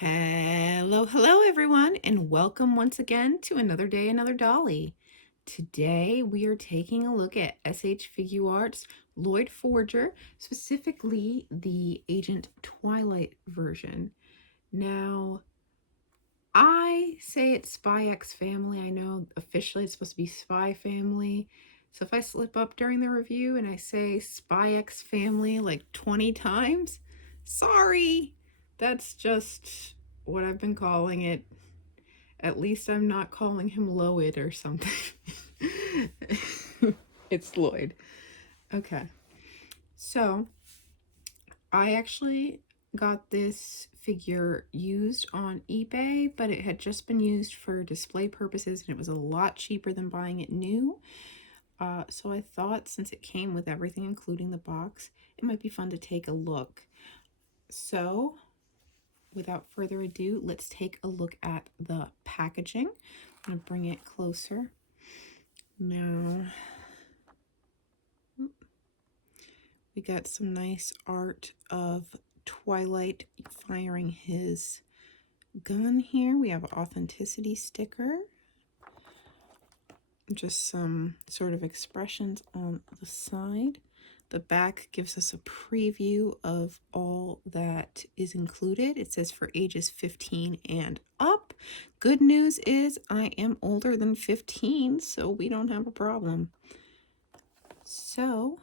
Hello everyone, and welcome once again to another day, another dolly. Today we are taking a look at SH Figuarts Loid Forger, specifically the Agent Twilight version. Now, I say it's Spy X Family. I know officially it's supposed to be Spy Family. So if I slip up during the review and I say Spy X Family like 20 times, sorry. That's just what I've been calling it. At least I'm not calling him Loid or something. It's Loid. Okay. So I actually got this figure used on eBay, but it had just been used for display purposes and it was a lot cheaper than buying it new. So I thought since it came with everything, including the box, it might be fun to take a look. So without further ado, let's take a look at the packaging. I'm going to bring it closer. Now, we got some nice art of Twilight firing his gun here. We have an authenticity sticker. Just some sort of expressions on the side. The back gives us a preview of all that is included. It says for ages 15 and up. Good news is I am older than 15, so we don't have a problem. So,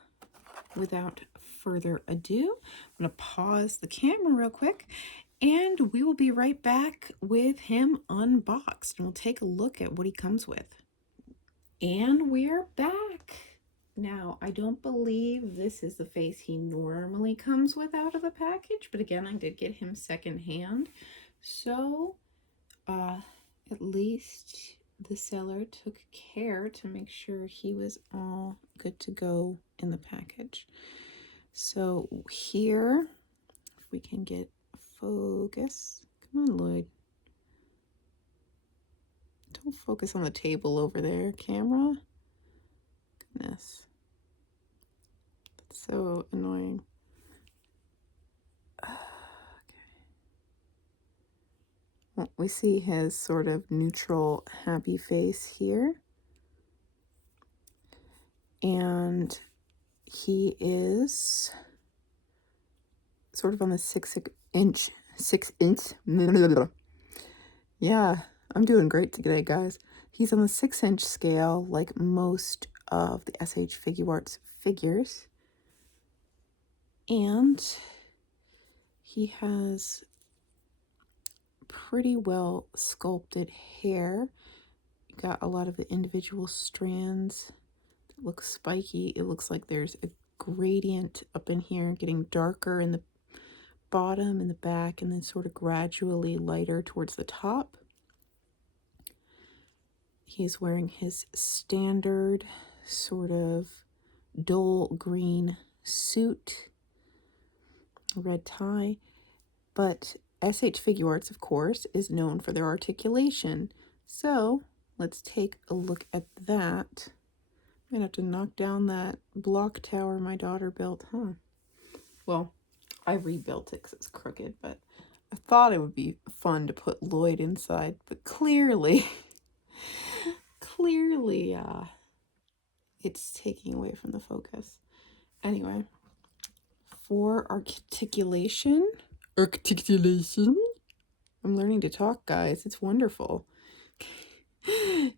without further ado, I'm going to pause the camera real quick and we will be right back with him unboxed and we'll take a look at what he comes with. And we're back. Now, I don't believe this is the face he normally comes with out of the package, but again, I did get him secondhand. So, at least the seller took care to make sure he was all good to go in the package. So here, if we can get focus. Come on, Lloyd. Don't focus on the table over there, camera. Goodness. That's so annoying. Okay. Well, we see his sort of neutral, happy face here. And he is sort of on the 6 inch. Yeah, I'm doing great today, guys. He's on the 6-inch scale, like most of the SH Figuarts figures. And he has pretty well sculpted hair. You got a lot of the individual strands that look spiky. It looks like there's a gradient up in here, getting darker in the bottom and the back, and then sort of gradually lighter towards the top. He's wearing his standard sort of dull green suit, red tie, but SH Figuarts, of course, is known for their articulation. So let's take a look at that. I'm gonna have to knock down that block tower my daughter built, huh? Well, I rebuilt it because it's crooked, but I thought it would be fun to put Lloyd inside, but clearly it's taking away from the focus. Anyway, for articulation, I'm learning to talk, guys. It's wonderful.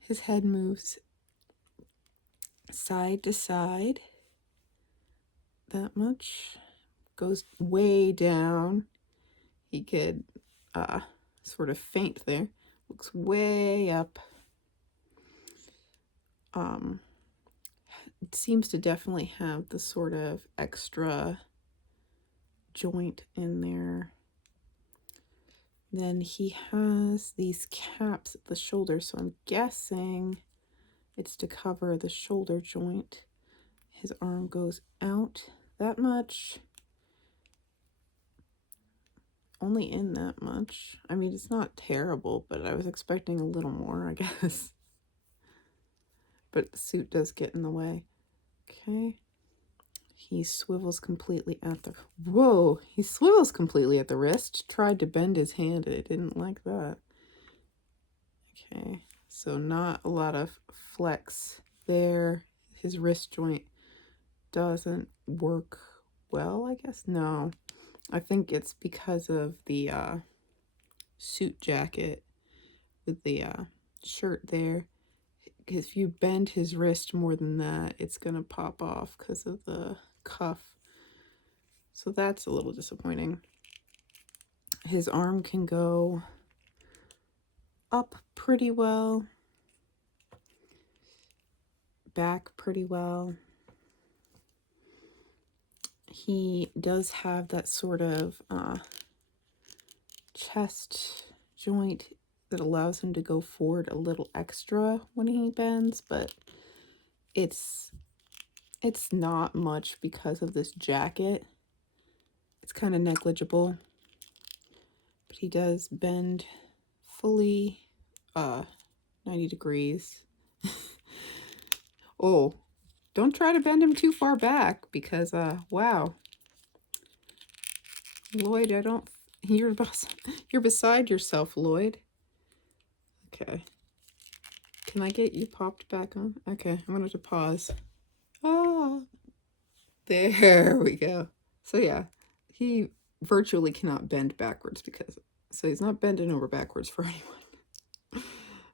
His head moves side to side. That much. Goes way down. He could sort of faint there. Looks way up. It seems to definitely have the sort of extra joint in there. Then he has these caps at the shoulder, so I'm guessing it's to cover the shoulder joint. His arm goes out that much. Only in that much. I mean, it's not terrible, but I was expecting a little more, I guess. But the suit does get in the way. Okay. He swivels completely at the... Whoa! He swivels completely at the wrist. Tried to bend his hand and it didn't like that. Okay, so not a lot of flex there. His wrist joint doesn't work well, I guess. No, I think it's because of the suit jacket with the shirt there. If you bend his wrist more than that, it's gonna pop off because of the cuff. So that's a little disappointing. His arm can go up pretty well, back pretty well. He does have that sort of chest joint that allows him to go forward a little extra when he bends, but it's not much because of this jacket. It's kind of negligible, but he does bend fully 90 degrees. Oh, don't try to bend him too far back because wow, Loid, I don't... You're beside yourself, Loid. Okay. Can I get you popped back on? Okay, I'm going to have to pause. Oh, there we go. So yeah, he virtually cannot bend backwards because... So he's not bending over backwards for anyone.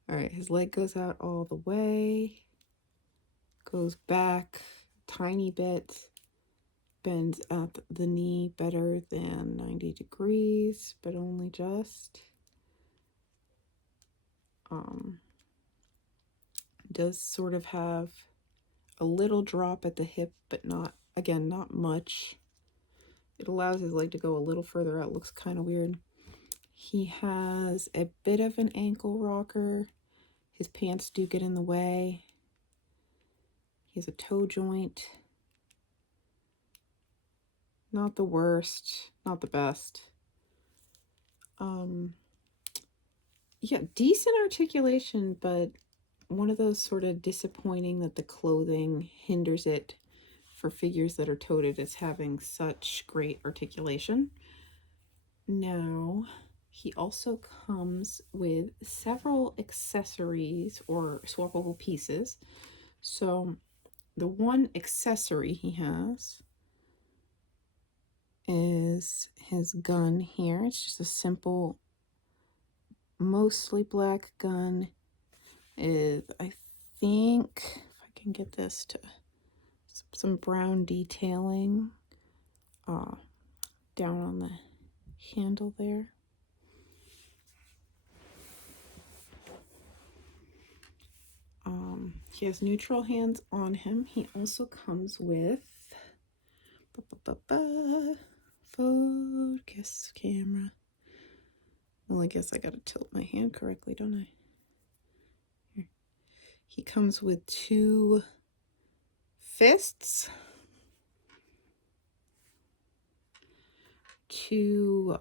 All right, his leg goes out all the way. Goes back a tiny bit. Bends at the knee better than 90 degrees, but only just. Does sort of have a little drop at the hip, but not, again, not much. It allows his leg to go a little further out. Looks kind of weird. He has a bit of an ankle rocker. His pants do get in the way. He has a toe joint. Not the worst, not the best. Yeah, decent articulation, but one of those sort of disappointing that the clothing hinders it for figures that are toted as having such great articulation. Now, he also comes with several accessories or swappable pieces. So the one accessory he has is his gun here. It's just a simple, mostly black gun. I think, if I can get this to some brown detailing down on the handle there. He has neutral hands on him. He also comes with focus camera. Well, I guess I gotta tilt my hand correctly, don't I? Here. He comes with 2 fists, 2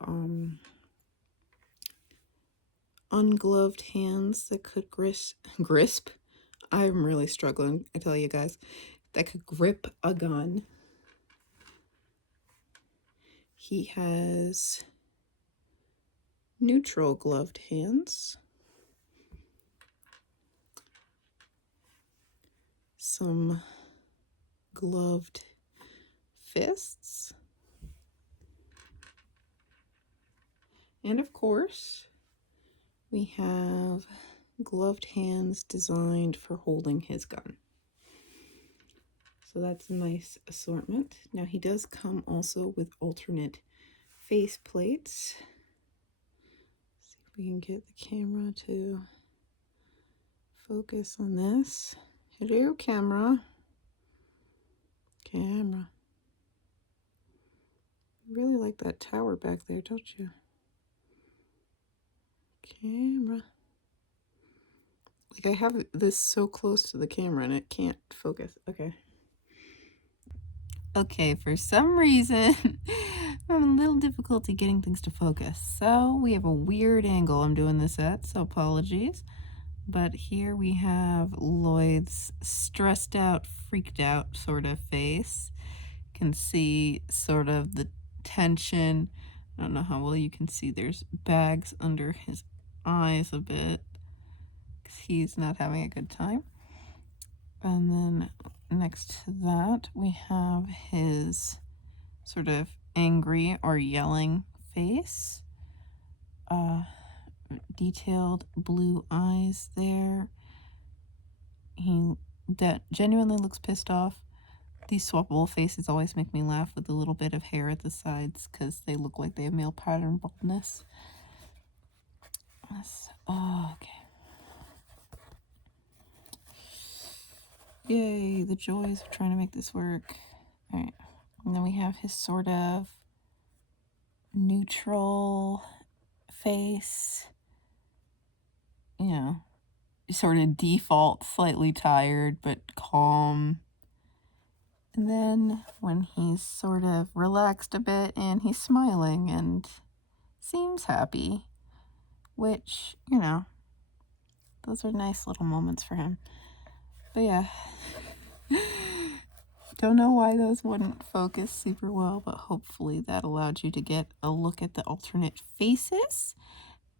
ungloved hands that could grasp. I'm really struggling, I tell you guys. That could grip a gun. He has neutral gloved hands, some gloved fists, and of course, we have gloved hands designed for holding his gun. So that's a nice assortment. Now he does come also with alternate face plates. Let's see if we can get the camera to focus on this. Hello, camera. Camera. You really like that tower back there, don't you? Camera. Like, I have this so close to the camera and it can't focus. Okay. Okay, for some reason, I'm having a little difficulty getting things to focus. So we have a weird angle I'm doing this at, so apologies. But here we have Loid's stressed out, freaked out sort of face. You can see sort of the tension. I don't know how well you can see. There's bags under his eyes a bit because he's not having a good time. And then next to that, we have his sort of angry or yelling face. Detailed blue eyes there. That genuinely looks pissed off. These swappable faces always make me laugh with a little bit of hair at the sides because they look like they have male pattern baldness. Okay. Yay, the joys of trying to make this work. Alright, and then we have his sort of neutral face. You know, sort of default, slightly tired, but calm. And then when he's sort of relaxed a bit and he's smiling and seems happy, which, you know, those are nice little moments for him. But yeah, don't know why those wouldn't focus super well, but hopefully that allowed you to get a look at the alternate faces.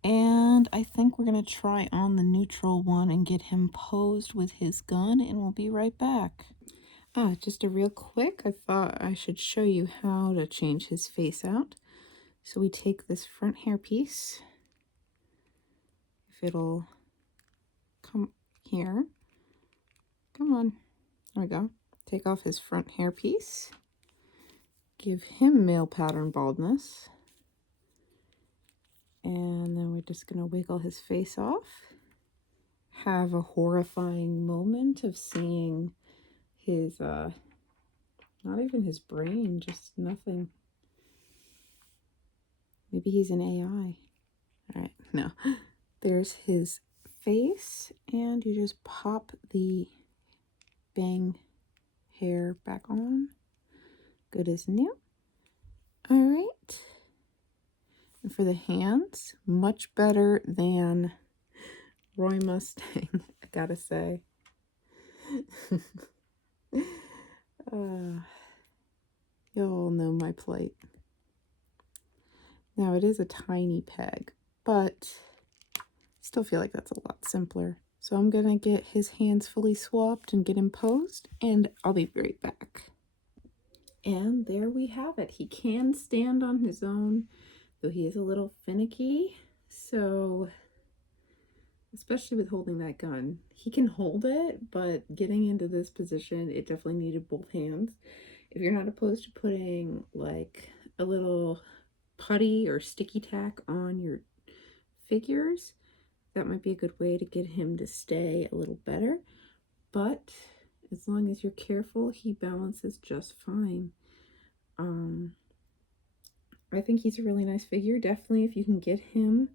And I think we're going to try on the neutral one and get him posed with his gun, and we'll be right back. Just a real quick, I thought I should show you how to change his face out. So we take this front hair piece, if it'll come here, come on, there we go. Take off his front hair piece, give him male pattern baldness, and then we're just going to wiggle his face off. Have a horrifying moment of seeing his, not even his brain, just nothing. Maybe he's an AI. All right, no. There's his face, and you just pop the bang hair back on. Good as new. All right. And for the hands, much better than Roy Mustang, I gotta say. You'll know my plight. Now it is a tiny peg, but still feel like that's a lot simpler. So I'm gonna get his hands fully swapped and get him posed, and I'll be right back. And there we have it. He can stand on his own, though he is a little finicky. So, especially with holding that gun, he can hold it, but getting into this position, it definitely needed both hands. If you're not opposed to putting like a little putty or sticky tack on your figures, that might be a good way to get him to stay a little better. But as long as you're careful, he balances just fine. I think he's a really nice figure. Definitely if you can get him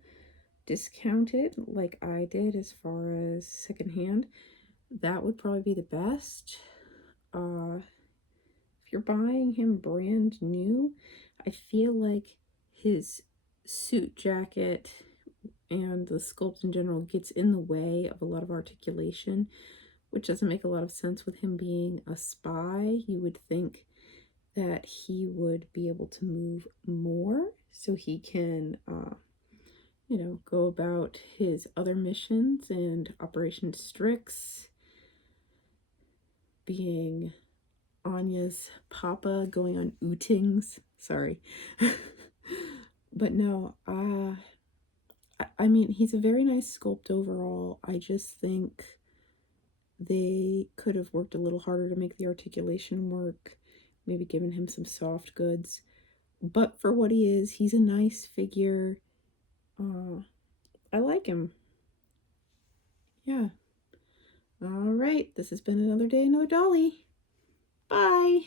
discounted like I did as far as secondhand, that would probably be the best. If you're buying him brand new, I feel like his suit jacket and the sculpt in general gets in the way of a lot of articulation, which doesn't make a lot of sense with him being a spy. You would think that he would be able to move more so he can, you know, go about his other missions and Operation Strix, being Anya's papa, going on outings. Sorry. But no, I mean, he's a very nice sculpt overall. I just think they could have worked a little harder to make the articulation work, maybe given him some soft goods. But for what he is, he's a nice figure. I like him. Yeah. All right, this has been another day, another dolly. Bye.